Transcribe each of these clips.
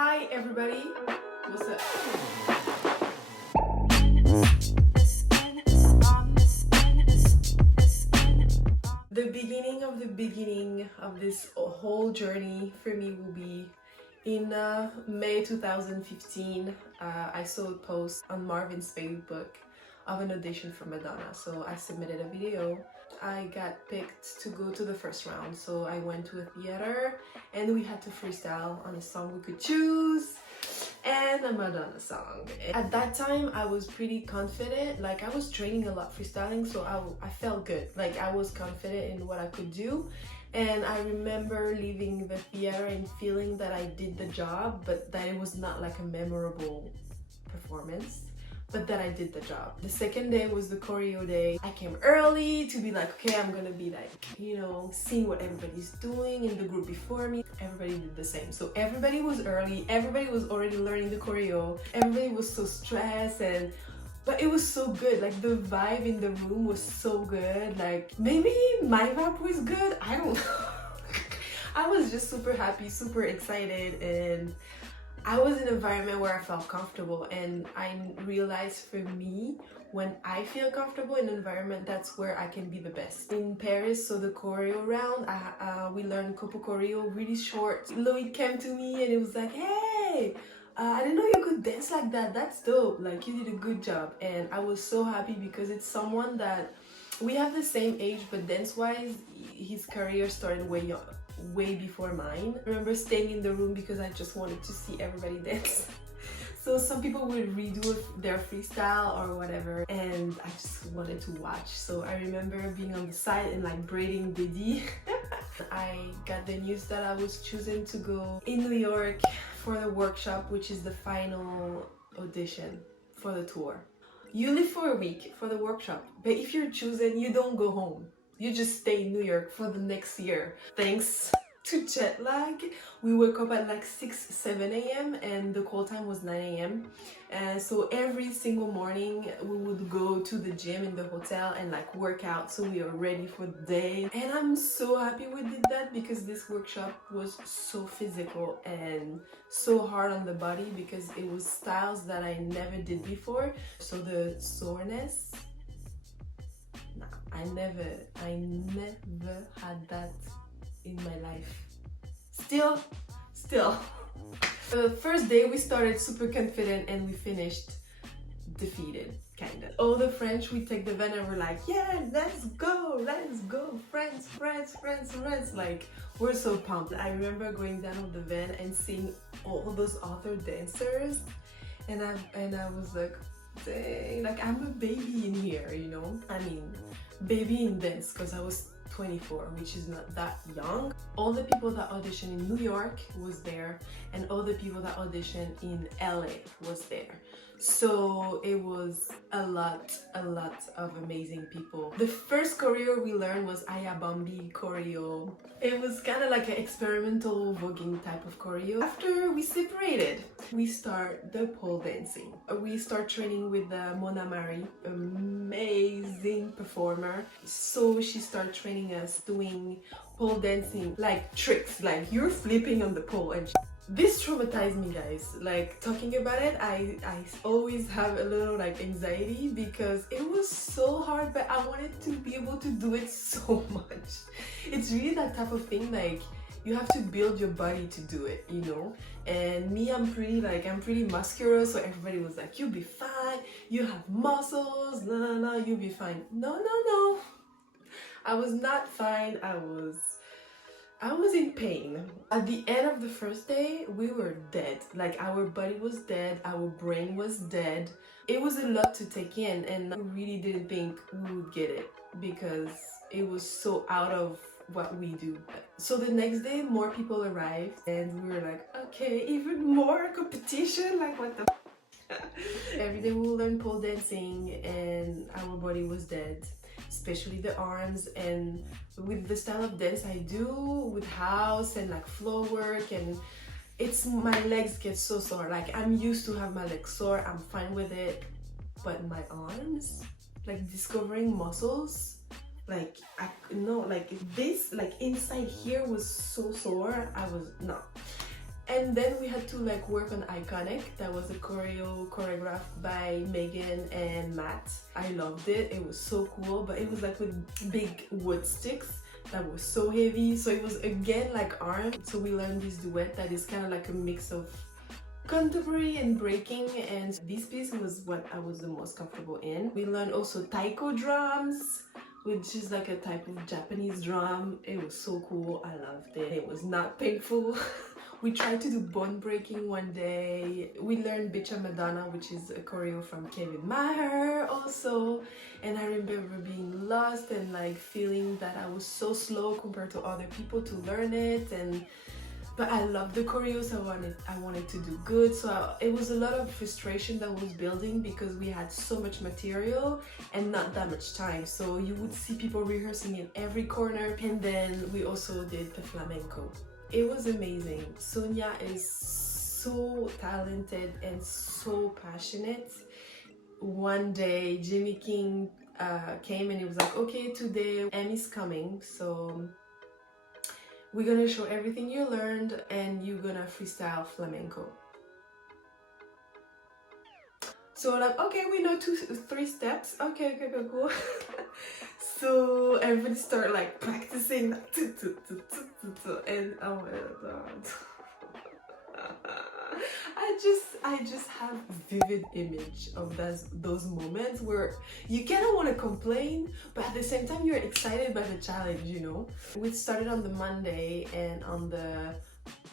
Hi everybody, what's up? The beginning of this whole journey for me will be in May 2015. I saw a post on Marvin's Facebook of an audition for Madonna, so I submitted a video. I got picked to go to the first round, so I went to a theater and we had to freestyle on a song we could choose and a Madonna song. At that time I was pretty confident, like I was training a lot freestyling, so I felt good, like I was confident in what I could do. And I remember leaving the theater and feeling that I did the job, but that it was not like a memorable performance, but that I did the job. The second day was the choreo day. I came early to be like, okay, I'm gonna be like, seeing what everybody's doing in the group before me. Everybody did the same. So everybody was early, everybody was already learning the choreo, everybody was so stressed, but it was so good. Like the vibe in the room was so good. Like maybe my vibe was good, I don't know. I was just super happy, super excited, and I was in an environment where I felt comfortable, and I realized for me, when I feel comfortable in an environment, that's where I can be the best. In Paris, so the choreo round, we learned couple choreo, really short. Lloyd came to me and it was like, hey, I didn't know you could dance like that, that's dope, like you did a good job. And I was so happy because it's someone that we have the same age, but dance-wise, his career started way before mine. I remember staying in the room because I just wanted to see everybody dance. So some people would redo their freestyle or whatever, and I just wanted to watch. So I remember being on the side and like braiding Diddy. I got the news that I was chosen to go in New York for the workshop, which is the final audition for the tour. You live for a week for the workshop, but if you're chosen, you don't go home. You just stay in New York for the next year. Thanks to jet lag, we woke up at like 7 a.m. and the call time was 9 a.m. And so every single morning we would go to the gym in the hotel and like work out, so we are ready for the day. And I'm so happy we did that because this workshop was so physical and so hard on the body because it was styles that I never did before. So the soreness, I never had that in my life. Still. The first day we started super confident and we finished defeated, kinda. All the French, we take the van and we're like, yeah, let's go, France. Like, we're so pumped. I remember going down with the van and seeing all those other dancers, and I was like, dang, like I'm a baby in here, I mean, baby in dance, because I was 24, which is not that young. All the people that auditioned in New York was there, and all the people that auditioned in LA was there. So it was a lot of amazing people. The first choreo we learned was Ayabambi choreo. It was kind of like an experimental voguing type of choreo. After we separated, we start the pole dancing. We start training with Mona Mari, amazing performer. So she started training us doing pole dancing, like tricks, like you're flipping on the pole, and this traumatized me, guys. Like, talking about it, I always have a little like anxiety because it was so hard, but I wanted to be able to do it so much. It's really that type of thing, like you have to build your body to do it, and me, I'm pretty muscular, so everybody was like, you'll be fine, you have muscles, no, you'll be fine. No, I was not fine. I was in pain. At the end of the first day, we were dead. Like, our body was dead, our brain was dead. It was a lot to take in, and we really didn't think we would get it because it was so out of what we do. So the next day, more people arrived, and we were like, okay, even more competition, like what the Every day we will learn pole dancing, and our body was dead, especially the arms. And with the style of dance I do with house and like floor work, and my legs get so sore. Like, I'm used to have my legs sore, I'm fine with it, but my arms, like discovering muscles, like this, like inside here was so sore. I was not. And then we had to like work on Iconic. That was a choreographed by Megan and Matt. I loved it. It was so cool, but it was like with big wood sticks that was so heavy. So it was again like arm. So we learned this duet that is kind of like a mix of contemporary and breaking, and this piece was what I was the most comfortable in. We learned also taiko drums, which is like a type of Japanese drum. It was so cool. I loved it. It was not painful. We tried to do bone breaking one day. We learned Bitcha Madonna, which is a choreo from Kevin Maher also. And I remember being lost and like feeling that I was so slow compared to other people to learn it. But I loved the choreo, so I wanted to do good. So it was a lot of frustration that was building because we had so much material and not that much time. So you would see people rehearsing in every corner. And then we also did the flamenco. It was amazing. Sonia is so talented and so passionate. One day Jimmy King came and he was like, okay, today Emmy's coming, so we're gonna show everything you learned and you're gonna freestyle flamenco. So like, okay, we know 3 steps. Okay, cool. So everybody started like practicing, and oh my god. I just have vivid image of those moments where you kind of want to complain, but at the same time you're excited by the challenge, you know. We started on the Monday, and on the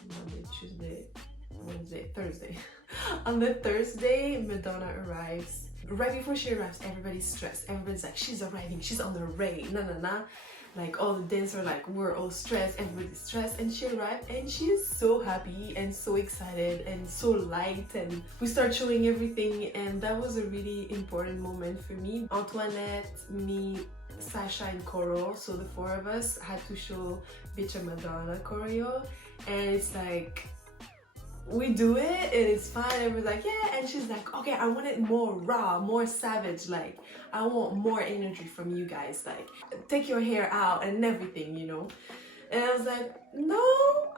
Monday, Tuesday, Wednesday, Thursday. On the Thursday, Madonna arrives. Right before she arrives, everybody's stressed. Everybody's like, she's arriving, she's on the way, nah. Like all the dancers, like we're all stressed, everybody's stressed, and she arrived and she is so happy and so excited and so light, and we start showing everything, and that was a really important moment for me. Antoinette, me, Sasha and Coro, so the 4 of us had to show Bitcha Madonna choreo, and it's like we do it and it's fine, everyone's like yeah, and she's like okay, I want it more raw, more savage, like I want more energy from you guys, like take your hair out and everything, you know. And I was like, no,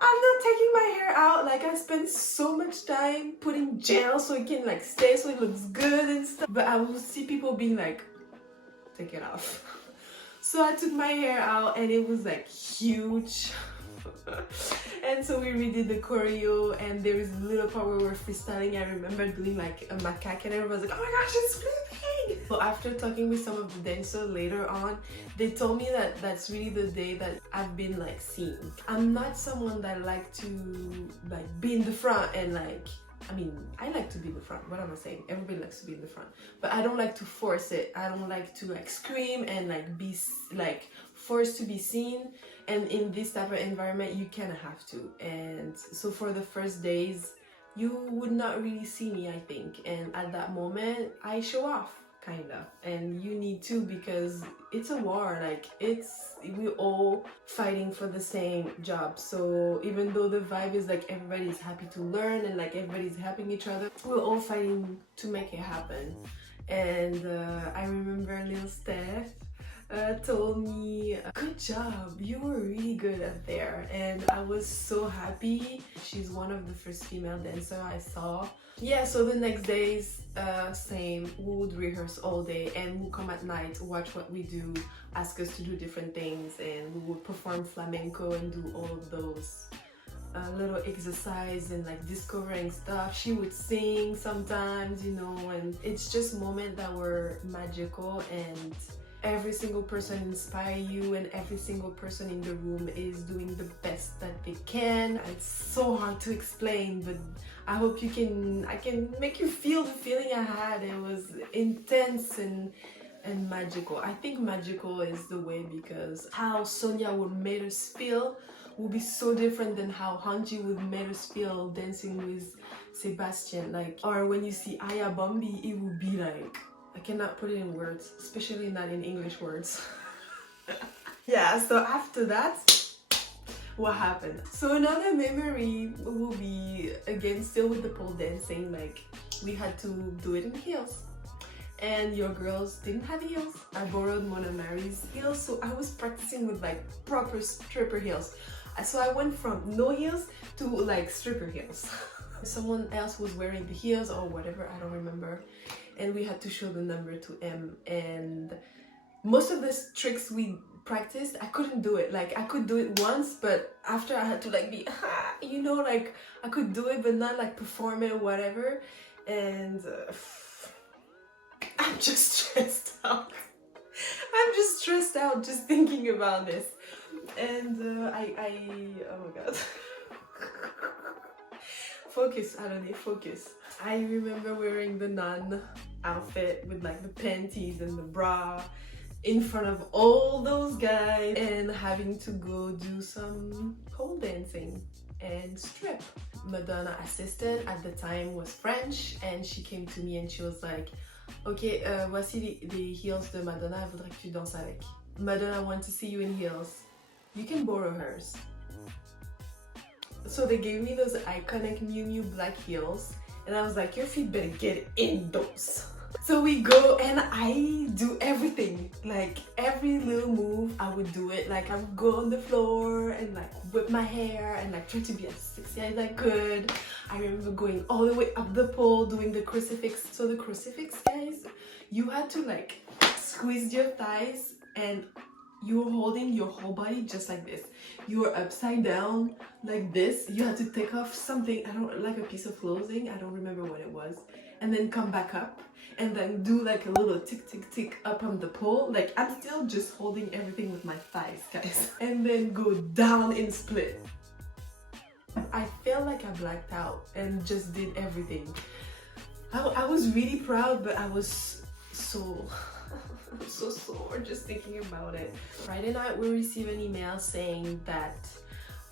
I'm not taking my hair out. Like I spent so much time putting gel so it can like stay, so it looks good and stuff, but I will see people being like, take it off. So I took my hair out and it was like huge. And so we redid the choreo, and there is a little part where we're freestyling. I remember doing like a macaque and everyone's like, oh my gosh, it's flipping! So after talking with some of the dancers later on, they told me that that's really the day that I've been like seen. I'm not someone that like to like be in the front and like, I mean, I like to be in the front. What am I saying? Everybody likes to be in the front, but I don't like to force it. I don't like to like scream and like be like forced to be seen. And in this type of environment, you kind of have to. And so for the first days, you would not really see me, I think. And at that moment, I show off, kind of. And you need to, because it's a war. Like, we're all fighting for the same job. So even though the vibe is like everybody's happy to learn and like everybody's helping each other, we're all fighting to make it happen. And I remember Lil Steph told me, good job, you were really good up there, and I was so happy. She's one of the first female dancers I saw. Yeah, so the next days, same, we would rehearse all day and we'll come at night, watch what we do, ask us to do different things, and we would perform flamenco and do all of those little exercise and like discovering stuff. She would sing sometimes, you know, and it's just moments that were magical, and every single person inspire you, and every single person in the room is doing the best that they can. It's so hard to explain, but I hope I can make you feel the feeling I had. It was intense and magical. I think magical is the way, because how Sonia would make us feel will be so different than how Hanji would make us feel dancing with Sebastian. Like, or when you see Aya Bambi, it would be like, I cannot put it in words, especially not in English words. Yeah, so after that, what happened? So another memory will be, again, still with the pole dancing. Like, we had to do it in heels, and your girls didn't have heels. I borrowed Mona Mary's heels, so I was practicing with like proper stripper heels. So I went from no heels to like stripper heels. Someone else was wearing the heels or whatever, I don't remember, and we had to show the number to him. And most of the tricks we practiced, I couldn't do it. Like I could do it once, but after I had to like be you know, like I could do it but not like perform it or whatever. And I'm just stressed out. I'm just stressed out just thinking about this. And oh my god. Focus, Alone, focus. I remember wearing the nun outfit with like the panties and the bra in front of all those guys and having to go do some pole dancing and strip. Madonna assistant at the time was French, and she came to me and she was like, ok, voici les heels de Madonna, elle voudrait que tu danses avec. Madonna wants to see you in heels. You can borrow hers. So they gave me those iconic Miu Miu black heels, and I was like, your feet better get in those. So we go and I do everything, like every little move I would do it. Like I would go on the floor and like whip my hair and like try to be as sexy as I could. I remember going all the way up the pole doing the crucifix. So the crucifix, guys, you had to like squeeze your thighs and you were holding your whole body just like this. You were upside down like this. You had to take off something, I don't like a piece of clothing, I don't remember what it was, and then come back up and then do like a little tick tick tick up on the pole. Like I'm still just holding everything with my thighs, guys. And then go down in split. I felt like I blacked out and just did everything. I was really proud, but I was so so sore just thinking about it. Friday night we received an email saying that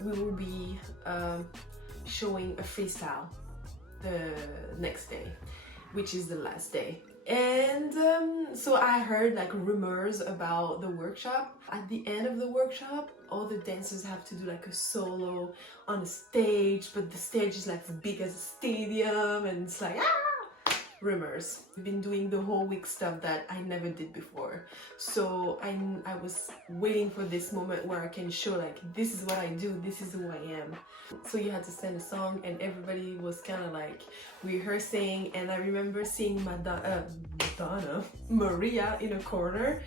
we will be showing a freestyle the next day, which is the last day. And so I heard like rumors about the workshop. At the end of the workshop, all the dancers have to do like a solo on a stage, but the stage is like as big as a stadium, and it's like rumors. We've been doing the whole week stuff that I never did before. So I was waiting for this moment where I can show like, this is what I do, this is who I am. So you had to send a song and everybody was kind of like rehearsing, and I remember seeing Madonna, Maria in a corner,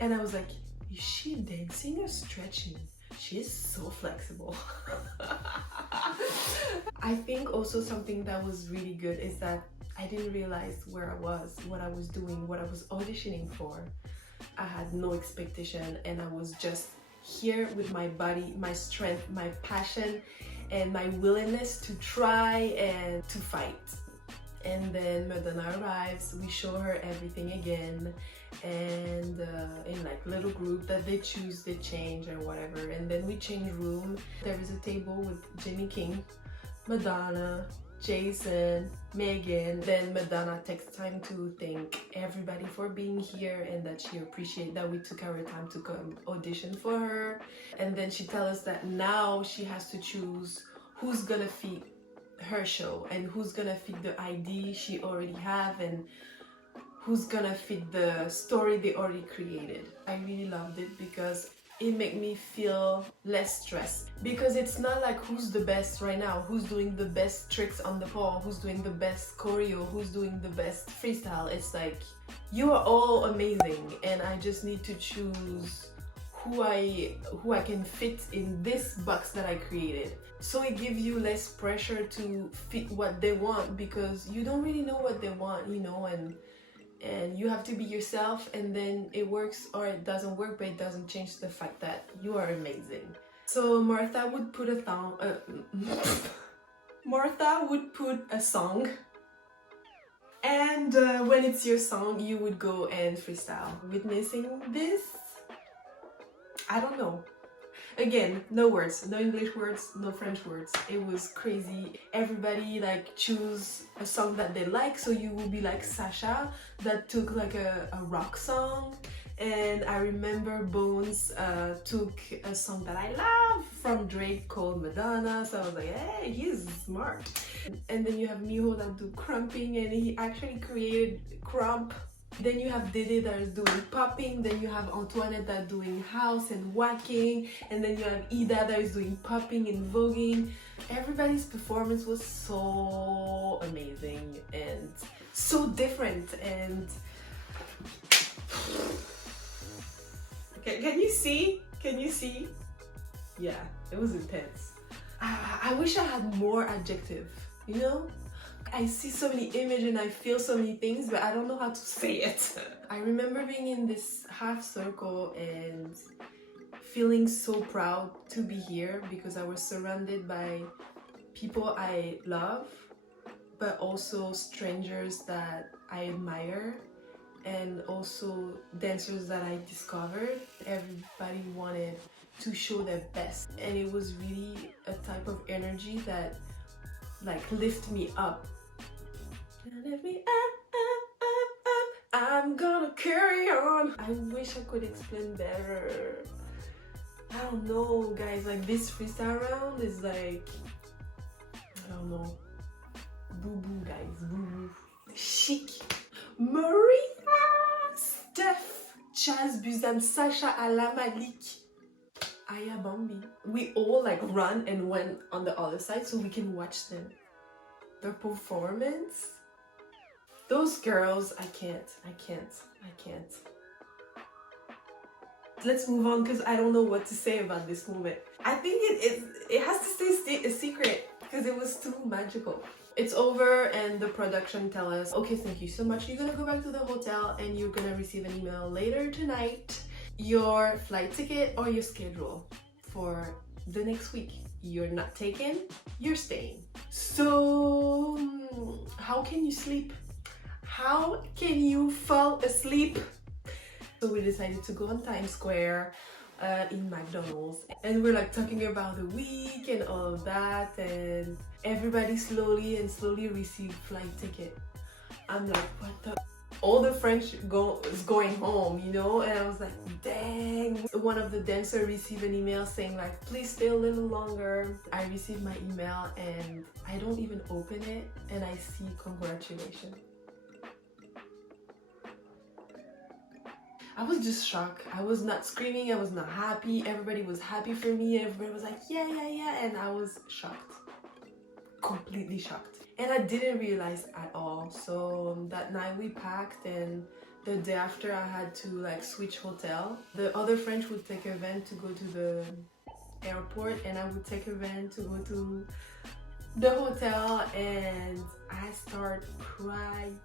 and I was like, is she dancing or stretching? She is so flexible. I think also something that was really good is that I didn't realize where I was, what I was doing, what I was auditioning for. I had no expectation, and I was just here with my body, my strength, my passion, and my willingness to try and to fight. And then Madonna arrives, we show her everything again, and in like little group that they choose, they change or whatever, and then we change room. There is a table with Jimmy King, Madonna, Jason, Megan. Then Madonna takes time to thank everybody for being here and that she appreciates that we took our time to come audition for her. And then she tells us that now she has to choose who's gonna fit her show and who's gonna fit the ID she already have and who's gonna fit the story they already created. I really loved it because it made me feel less stressed, because it's not like who's the best right now, who's doing the best tricks on the pole, who's doing the best choreo, who's doing the best freestyle. It's like you are all amazing, and I just need to choose who I can fit in this box that I created. So it gives you less pressure to fit what they want, because you don't really know what they want, you know, and you have to be yourself, and then it works or it doesn't work, but it doesn't change the fact that you are amazing. So Martha would put Martha would put a song, and when it's your song, you would go and freestyle. Witnessing this, I don't know. Again, no words, no English words, no French words. It was crazy. Everybody like choose a song that they like. So you will be like Sasha that took like a rock song. And I remember Bones took a song that I love from Drake called Madonna. So I was like, hey, he's smart. And then you have Miho that do crumping, and he actually created crump Then you have Dede that is doing popping, then you have Antoinette that doing house and whacking, and then you have Ida that is doing popping and voguing. Everybody's performance was so amazing and so different. And can you see? Can you see? Yeah, it was intense. I wish I had more adjective, you know? I see so many images and I feel so many things, but I don't know how to say it. I remember being in this half circle and feeling so proud to be here because I was surrounded by people I love, but also strangers that I admire, and also dancers that I discovered. Everybody wanted to show their best, and it was really a type of energy that like lift me up. Lift me up, I'm gonna carry on. I wish I could explain better. I don't know, guys, like this freestyle round is like, I don't know, boo boo, guys, boo boo. Chic, Maria, Steph, Chaz, Buzan, Sasha, Ala, Malik, Aya, Bambi. We all like run and went on the other side so we can watch them. Their performance, those girls, I can't. Let's move on because I don't know what to say about this moment. I think it has to stay a secret because it was too magical. It's over and the production tell us, okay, thank you so much. You're gonna go back to the hotel and you're gonna receive an email later tonight, your flight ticket or your schedule for the next week. You're not taking, you're staying. So how can you sleep? How can you fall asleep? So we decided to go on Times Square in McDonald's, and we're like talking about the week and all of that, and everybody slowly received flight ticket. I'm like, what the? All the French is going home, you know, and I was like, dang. One of the dancers received an email saying like, please stay a little longer. I received my email and I don't even open it, and I see congratulations. I was just shocked. I was not screaming, I was not happy. Everybody was happy for me. Everybody was like, yeah, and I was shocked. Completely shocked. And I didn't realize at all. So that night we packed, and the day after I had to like switch hotel. The other French would take a van to go to the airport, and I would take a van to go to the hotel, and I start crying.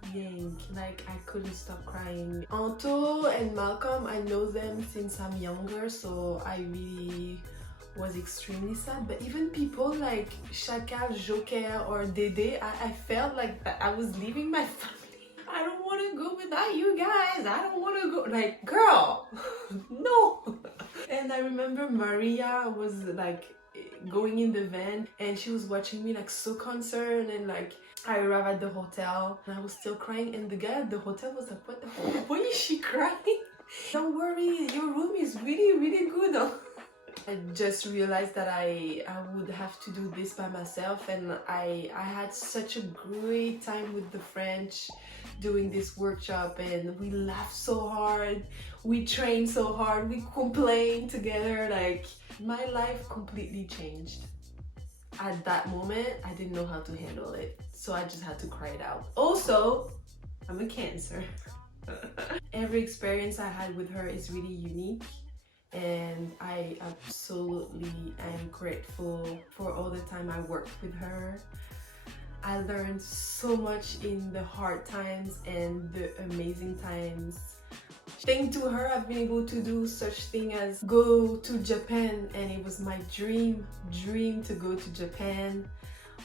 Like I couldn't stop crying. Anto and Malcolm, I know them since I'm younger, so I really was extremely sad. But even people like Chaka, Joker or Dede, I felt like that I was leaving my family. I don't want to go without you guys. I don't want to go. Like, girl, no. And I remember Maria was like going in the van, and she was watching me like so concerned, and like I arrived at the hotel and I was still crying, and the guy at the hotel was like, what the hell? Why is she crying? Don't worry, your room is really good. I just realized that I would have to do this by myself, and I had such a great time with the French doing this workshop, and we laughed so hard, we trained so hard, we complained together. Like, my life completely changed. At that moment, I didn't know how to handle it, so I just had to cry it out. Also, I'm a Cancer. Every experience I had with her is really unique, and I absolutely am grateful for all the time I worked with her. I learned so much in the hard times and the amazing times. Thanks to her, I've been able to do such thing as go to Japan, and it was my dream to go to Japan.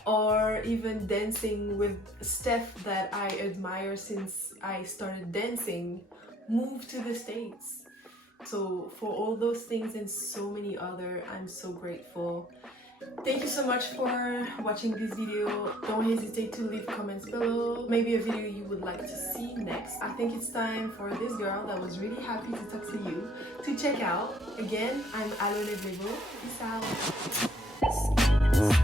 Or even dancing with Steph, that I admire since I started dancing, moved to the States. So for all those things and so many other, I'm so grateful. Thank you so much for watching this video. Don't hesitate to leave comments below. Maybe a video you would like to see next. I think it's time for this girl that was really happy to talk to you to check out. Again, I'm Alone Vivo. Peace out.